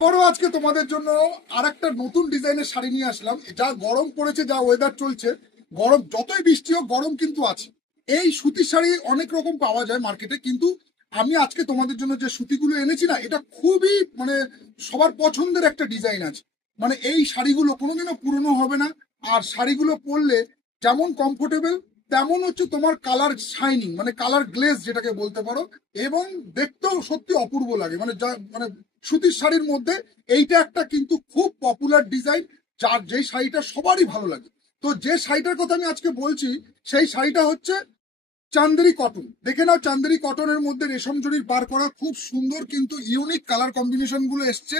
পরও আজকে তোমাদের জন্য আর একটা নতুন ডিজাইনের শাড়ি নিয়ে আসলাম। যা গরম পড়েছে, যা ওয়েদার চলছে, গরম যতই বৃষ্টি হোক গরম কিন্তু আছে। এই সুতির শাড়ি অনেক রকম পাওয়া যায় মার্কেটে, কিন্তু আমি আজকে তোমাদের জন্য যে সুতিগুলো এনেছি না, এটা খুবই সবার পছন্দের একটা ডিজাইন আছে। এই শাড়িগুলো কোনোদিনও পুরনো হবে না। আর শাড়িগুলো পরলে যেমন কমফোর্টেবল, তেমন হচ্ছে তোমার কালার শাইনিং, কালার গ্লেজ যেটাকে বলতে পারো। এবং দেখতেও সত্যি অপূর্ব লাগে। সুতির শাড়ির মধ্যে এইটা একটা কিন্তু খুব পপুলার ডিজাইন, যার যেই শাড়িটা সবারই ভালো লাগে। তো যে শাড়িটার কথা আমি আজকে বলছি, সেই শাড়িটা হচ্ছে চান্দেরি কটন। দেখে নাও, চান্দেরি কটনের মধ্যে রেশম জরির পার করা খুব সুন্দর কিন্তু ইউনিক কালার কম্বিনেশন গুলো এসছে,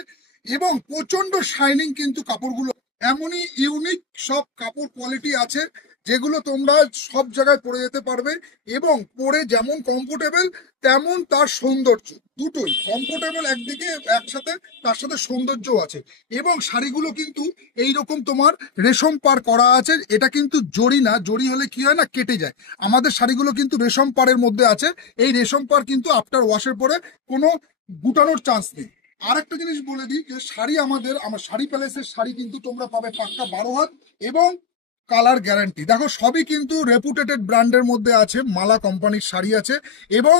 এবং প্রচন্ড শাইনিং কিন্তু কাপড়গুলো। এমনই ইউনিক সব কাপড় কোয়ালিটি আছে যেগুলো তোমরা সব জায়গায় পরে যেতে পারবে, এবং পরে যেমন কমফোর্টেবল তেমন তার সৌন্দর্য। দুটোই কমফোর্টেবল একদিকে, একসাথে তার সাথে সৌন্দর্যও আছে। এবং শাড়িগুলো কিন্তু এইরকম তোমার রেশম পার করা আছে। এটা কিন্তু জরি না, জরি হলে কি হয় না, কেটে যায়। আমাদের শাড়িগুলো কিন্তু রেশম পাড়ের মধ্যে আছে। এই রেশম পাড় কিন্তু আফটার ওয়াশের পরে কোনো গুটানোর চান্স নেই। আর একটা জিনিস বলে দিই, যে শাড়ি আমার শাড়ি প্যালেসের শাড়ি কিন্তু তোমরা পাবে পাক্কা 12 হাত এবং কালার গ্যারান্টি। দেখো, সবই কিন্তু রেপুটেটেড ব্র্যান্ডের মধ্যে আছে, মালা কোম্পানির শাড়ি আছে। এবং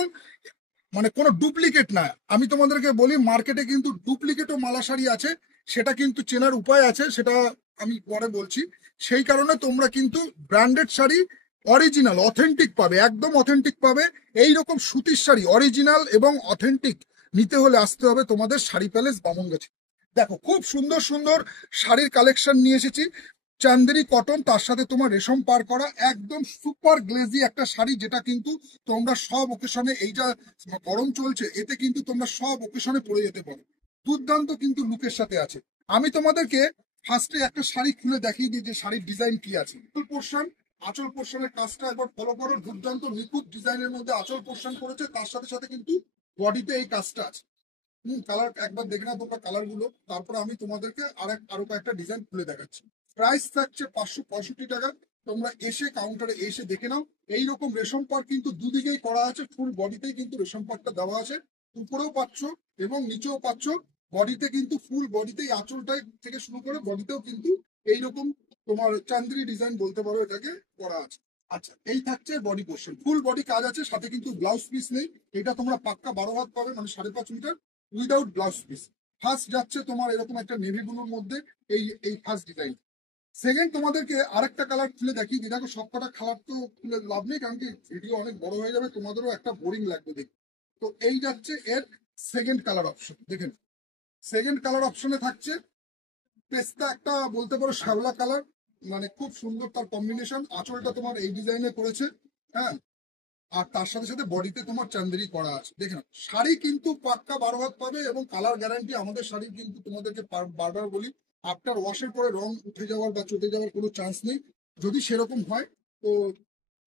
কোনো ডুপ্লিকেট না। আমি তোমাদেরকে বলি, মার্কেটে কিন্তু ডুপ্লিকেটও মালা শাড়ি আছে, সেটা কিন্তু চেনার উপায় আছে, সেটা আমি পরে বলছি। সেই কারণে তোমরা কিন্তু ব্র্যান্ডেড শাড়ি অরিজিনাল অথেন্টিক পাবে, একদম অথেন্টিক পাবে। এই রকম সুতির শাড়ি অরিজিনাল এবং অথেন্টিক নিতে হলে আসতে হবে তোমাদের শাড়ি প্যালেস বামনগাছি। দেখো, খুব সুন্দর সুন্দর শাড়ির কালেকশন নিয়ে এসেছি। চান্দেরি কটন, তার সাথে তোমার রেশম পার করা একদম সুপার গ্লেজি একটা শাড়ি, যেটা কিন্তু তোমরা সব ওকেশনে, এইটা গরম চলছে, এতে কিন্তু তোমরা সব ওকেশনে পরে যেতে পারো। দুর্দান্ত কিন্তু লুকের সাথে আছে। আমি তোমাদেরকে ফার্স্টে একটা শাড়ি খুলে দেখিয়ে দিই যে শাড়ির ডিজাইন কি আছে। আঁচল পোর্শন, আঁচল পোর্শনের কাজটা একবার ফলো করো। দুর্দান্ত নিখুঁত ডিজাইনের মধ্যে আঁচল পোর্শন করেছে, তার সাথে সাথে কিন্তু বডিতে এই কাজটা আছে। কালার একবার দেখে নাও তোমরা কালার গুলো, তারপর আমি তোমাদেরকে আরো কয়েকটা ডিজাইন খুলে দেখাচ্ছি। প্রাইস থাকছে 565 টাকা। তোমরা এসে কাউন্টারে এসে দেখে নাও। এইরকম রেশম পার কিন্তু দুদিকেই করা আছে, ফুল বডিতেই কিন্তু রেশম পারটা দেওয়া আছে। উপরেও পাচ্ছ এবং নিচেও পাচ্ছ। বডিতে কিন্তু ফুল বডিতেই আঁচলটাই থেকে শুরু করে বডিতেও কিন্তু এইরকম তোমার চান্দ্রি ডিজাইন বলতে পারো এটাকে, করা আছে। আচ্ছা, এই থাকছে বডি পোর্শন, ফুল বডি কাজ আছে, সাথে কিন্তু ব্লাউজ পিস নেই। এটা তোমরা পাক্কা 12 হাত পাবে, 5.5 metre without blouse piece. First যাচ্ছে তোমার এরকম একটা নেভি ব্লুর মধ্যে, এই ফার্স্ট ডিজাইন। সেকেন্ড তোমাদেরকে আরেকটা কালার খুলে দেখিয়ে দিই। দেখো, সবকটা কালার তো খুলে লাভ নেই, কারণ কি ভিডিও অনেক বড় হয়ে যাবে, তোমাদেরও একটা বোরিং লাগবে দেখতে। তো এই যাচ্ছে এর সেকেন্ড কালার অপশন। দেখেন, সেকেন্ড কালার অপশনে থাকছে পেস্তা একটা বলতে পারো শ্যাওলা কালার। খুব সুন্দর তার কম্বিনেশন। আঁচলটা তোমার এই ডিজাইনে করেছে। হ্যাঁ, আর তার সাথে সাথে বডিতে তোমার চান্দেরি করা আছে। দেখে নাও, শাড়ি কিন্তু পাক্কা 12 হাত পাবে এবং কালার গ্যারান্টি। আমাদের শাড়ি কিন্তু তোমাদেরকে বারবার বলি, আফটার ওয়াশের পরে রং উঠে যাওয়ার বা চটে যাওয়ার কোনো চান্স নেই। যদি সেরকম হয় তো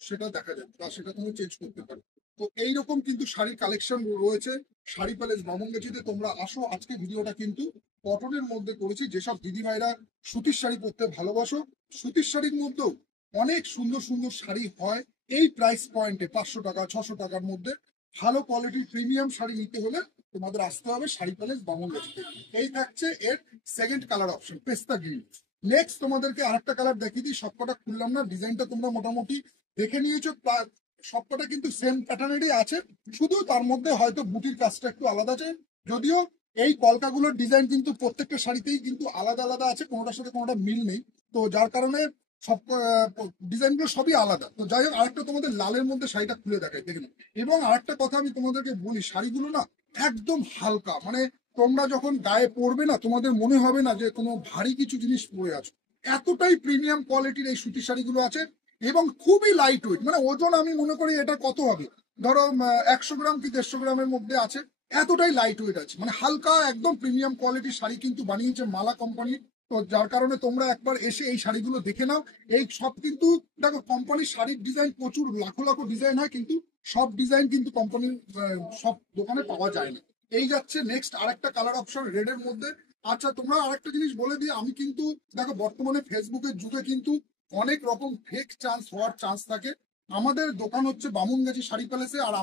সেটা দেখা যাবে, বা সেটা তুমি চেঞ্জ করতে পারো। তো এইরকম কিন্তু শাড়ির কালেকশন রয়েছে শাড়ি প্যালেস বামনগাছিতে। তোমরা আসো। আজকে ভিডিওটা কিন্তু কটনের মধ্যে করেছি। যেসব দিদিভাইরা সুতির শাড়ি পরতে ভালোবাসো, সুতির শাড়ির মধ্যেও অনেক সুন্দর সুন্দর শাড়ি হয় এই প্রাইস পয়েন্টে, 500 টাকা 600 টাকার মধ্যে। ভালো কোয়ালিটির প্রিমিয়াম শাড়ি নিতে হলে তোমাদের আসতে হবে শাড়ি প্যালেস বামনগাছিতে। এই থাকছে এর সেকেন্ড কালার অপশন, পেস্তা গ্রিন। নেক্সট তোমাদেরকে আরেকটা কালার দেখিয়ে দিই। সবকটা খুললাম না, ডিজাইনটা তোমরা মোটামুটি দেখে নিয়েছো। সবকটা কিন্তু সেম প্যাটার্নেরই আছে, শুধু তার মধ্যে হয়তো বুটির কাজটা একটু আলাদা আছে। যদিও এই কলকাগুলোর ডিজাইন কিন্তু প্রত্যেকটা শাড়িতেই কিন্তু আলাদা আলাদা আছে, কোনোটার সাথে কোনোটা মিল নেই। তো যার কারণে সব ডিজাইনগুলো সবই আলাদা। তো যাই হোক, আরেকটা তোমাদের লালের মধ্যে শাড়িটা খুলে দেখাই, দেখে নাও। এবং আরেকটা কথা আমি তোমাদেরকে বলি, শাড়িগুলো না একদম হালকা। তোমরা যখন গায়ে পরবে না, তোমাদের মনে হবে না যে কোনো ভারী কিছু জিনিস পরে আছো। এতটাই প্রিমিয়াম কোয়ালিটির এই সুতির শাড়িগুলো আছে, এবং খুবই লাইট ওয়েট। ওজন আমি মনে করি এটা কত হবে, ধরো 100 গ্রাম কি 150 গ্রামের মধ্যে আছে। এতটাই লাইট ওয়েট আছে, হালকা একদম প্রিমিয়াম কোয়ালিটির শাড়ি কিন্তু বানিয়েছে মালা কোম্পানি। তো যার কারণে তোমরা একবার এসে এই শাড়িগুলো দেখে নাও। এই সব কিন্তু দেখো, কোম্পানির শাড়ির ডিজাইন প্রচুর, লাখো লাখো ডিজাইন হয়, কিন্তু সব ডিজাইন কিন্তু কোম্পানির সব দোকানে পাওয়া যায় না। এই যাচ্ছে নেক্সট আরেকটা কালার অপশন রেডের মধ্যে। আচ্ছা, তোমরা আরেকটা জিনিস বলে দিই, আমি কিন্তু দেখো বর্তমানে ফেসবুকের যুগে কিন্তু অনেক রকম ফেক চান্স হওয়ার চান্স থাকে। আমাদের দোকান হচ্ছে বামুনগাছি শাড়ি প্যালেসে, আর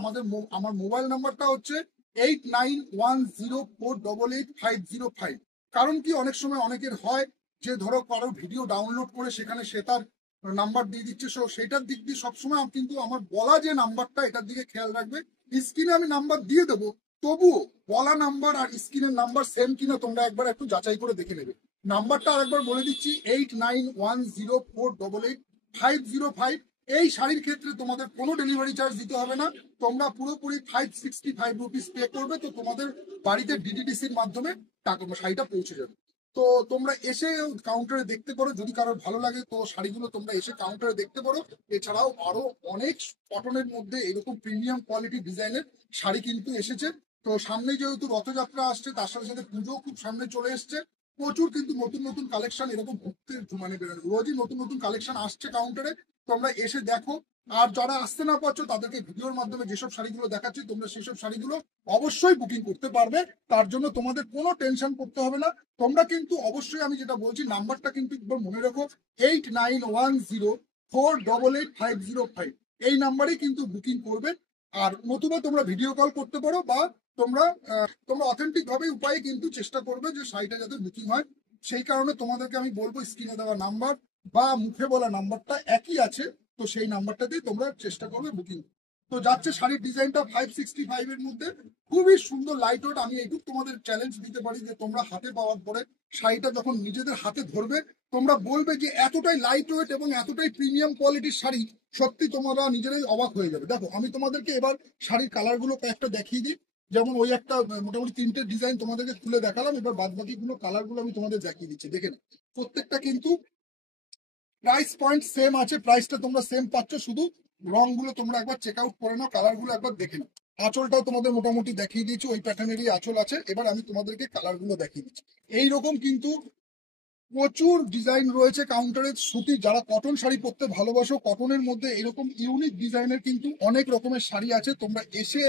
আমার মোবাইল নাম্বারটা হচ্ছে 8910488505। কারণ কি, অনেক সময় অনেকের হয় যে ধরো কারো ভিডিও ডাউনলোড করে সেখানে সে তার নাম্বার দিয়ে দিচ্ছে, সো সেটার দিক দিয়ে সবসময় কিন্তু আমার বলা যে নাম্বারটা, এটার দিকে খেয়াল রাখবে। স্ক্রিনে আমি নাম্বার দিয়ে দেবো, তবুও বলা নাম্বার আর স্ক্রিনের নাম্বার সেম কিনা তোমরা একবার একটু যাচাই করে দেখে নেবে। নাম্বারটা আরেকবার বলে দিচ্ছি, 8910488505। এই শাড়ির ক্ষেত্রে তোমাদের কোনো ডেলিভারি চার্জ দিতে হবে না, তোমরা পুরোপুরি 565 রুপিস পে করবে, তো তোমাদের বাড়িতে ডিটিডিসির মাধ্যমে টাকা শাড়িটা পৌঁছে যাবে। তো তোমরা এসে কাউন্টারে দেখতে পারো, যদি কারোর ভালো লাগে তো শাড়িগুলো তোমরা এসে কাউন্টারে দেখতে পারো। এছাড়াও আরো অনেক কটনের মধ্যে এরকম প্রিমিয়াম কোয়ালিটি ডিজাইনের শাড়ি কিন্তু এসেছে। তো সামনে যেহেতু রথযাত্রা আসছে, তার সাথে সাথে পুজো খুব সামনে চলে এসছে, প্রচুর কিন্তু নতুন নতুন কালেকশন এরকম ঘুরতে মানে রোজই নতুন নতুন কালেকশন আসছে কাউন্টারে, তোমরা এসে দেখো। আর যারা আসতে না পারছো তাদেরকে ভিডিওর মাধ্যমে যেসব শাড়িগুলো দেখাচ্ছি তোমরা সেসব শাড়িগুলো অবশ্যই বুকিং করতে পারবে, তার জন্য তোমাদের কোনো টেনশন করতে হবে না। তোমরা কিন্তু অবশ্যই, আমি যেটা বলছি নাম্বারটা কিন্তু একবার মনে রাখো, 8910488505। এই নাম্বারেই কিন্তু বুকিং করবে। আর নতুবা তোমরা ভিডিও কল করতে পারো, বা তোমরা তোমরা অথেন্টিক ভাবে উপায়ে কিন্তু চেষ্টা করবে যে শাড়িটা যাতে বুকিং হয়। সেই কারণে তোমাদেরকে আমি বলবো, স্ক্রিনে দেওয়া নাম্বার বা মুখে বলা নাম্বারটা একই আছে, তো সেই নাম্বারটাতেই তোমরা চেষ্টা করবে বুকিং। তো যাচ্ছে শাড়ির ডিজাইনটা 565 এর মধ্যে, খুবই সুন্দর লাইট ওয়েট। আমি এইটুকু তোমাদের চ্যালেঞ্জ দিতে পারি যে তোমরা হাতে পাওয়ার পরে শাড়িটা যখন নিজেদের হাতে ধরবে, তোমরা বলবে যে এতটাই লাইট ওয়েট এবং এতটাই প্রিমিয়াম কোয়ালিটির শাড়ি, সত্যি তোমরা নিজেরাই অবাক হয়ে যাবে। দেখো আমি তোমাদেরকে এবার শাড়ির কালারগুলো কয়েকটা দেখিয়ে দিই। যেমন ওই একটা মোটামুটি 3টে ডিজাইন তোমাদেরকে খুলে দেখালাম, এবার বাদ বাকি গুলো কালারগুলো আমি তোমাদের দেখিয়ে দিচ্ছি, দেখে নাও। প্রত্যেকটা কিন্তু প্রাইস পয়েন্ট সেম আছে, প্রাইসটা তোমরা সেম পাচ্ছ, শুধু রংগুলো তোমরা একবার চেক আউট করে নাও, কালারগুলো একবার দেখে নাও। আঁচলটাও তোমাদের মোটামুটি দেখিয়ে দিয়েছি, ওই প্যাটার্নেরই আঁচল আছে। এবার আমি তোমাদেরকে কালারগুলো দেখিয়ে দিচ্ছি। এইরকম কিন্তু প্রচুর ডিজাইন রয়েছে কাউন্টারে। সুতি, যারা কটন শাড়ি পরতে ভালোবাসো, কটনের মধ্যে এরকম ইউনিক ডিজাইনের কিন্তু অনেক রকমের শাড়ি আছে। তোমরা এসে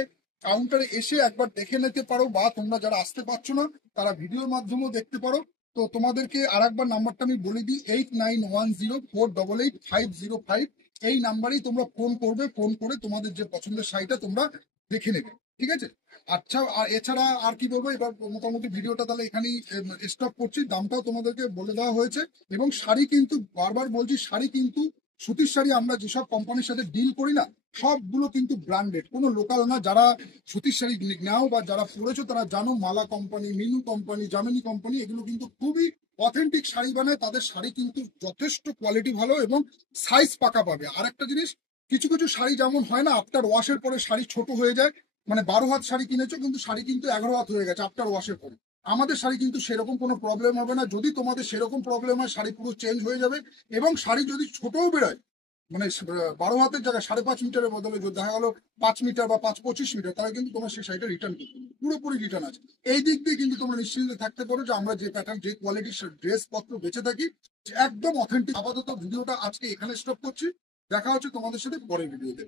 কাউন্টারে এসে একবার দেখে নিতে পারো, বা তোমরা যারা আসতে পারছো না তারা ভিডিওর মাধ্যমেও দেখতে পারো। তো তোমাদেরকে আর একবার নাম্বারটা আমি বলে দিই, 8910488505। এই নাম্বারেই তোমরা ফোন করবে, ফোন করে তোমাদের যে পছন্দের শাড়িটা তোমরা দেখে নেবে, ঠিক আছে? আচ্ছা, আর এছাড়া আর কি বলবো, এবার মোটামুটি ভিডিওটা তাহলে এখানেই স্টপ করছি। দামটাও তোমাদেরকে বলে দেওয়া হয়েছে। এবং শাড়ি কিন্তু বারবার বলছি, শাড়ি কিন্তু সুতির শাড়ি আমরা যেসব কোম্পানির সাথে ডিল করি না, সবগুলো কিন্তু ব্র্যান্ডেড, কোনো লোকাল না। যারা সুতির শাড়ি নাও বা যারা পরেছো তারা জানো, Mala company, Minu company, Jamini company, এগুলো কিন্তু খুবই অথেন্টিক শাড়ি বানায়। তাদের শাড়ি কিন্তু যথেষ্ট কোয়ালিটি ভালো এবং সাইজ পাকা পাবে। আর একটা জিনিস, কিছু কিছু শাড়ি যেমন হয় না, আফটার ওয়াশের পরে শাড়ি ছোট হয়ে যায়, মানে 12 হাত শাড়ি কিনেছো কিন্তু শাড়ি কিন্তু 11 হাত হয়ে গেছে আফটার ওয়াশের পরে। আমাদের শাড়ি কিন্তু সেরকম কোনো প্রবলেম হবে না। যদি তোমাদের সেরকম প্রবলেম হয়, শাড়ি পুরো চেঞ্জ হয়ে যাবে। এবং শাড়ি যদি ছোটও বেরোয়, মানে 12 হাতের জায়গায় 5.5 মিটারের বদলে যদি দেখা গেলো 5 মিটার বা 5.25 মিটার, তাহলে কিন্তু তোমার সেই শাড়িটা রিটার্ন করতে হবে, পুরোপুরি রিটার্ন আছে। এই দিক দিয়ে কিন্তু তোমরা নিশ্চিন্তে থাকতে পারো যে আমরা যে প্যাটার্ন, যে কোয়ালিটির ড্রেস পত্র বেঁচে থাকি, একদম অথেন্টিক। আপাতত ভিডিওটা আজকে এখানে স্টপ করছি, দেখা হচ্ছে তোমাদের সাথে পরের ভিডিওতে।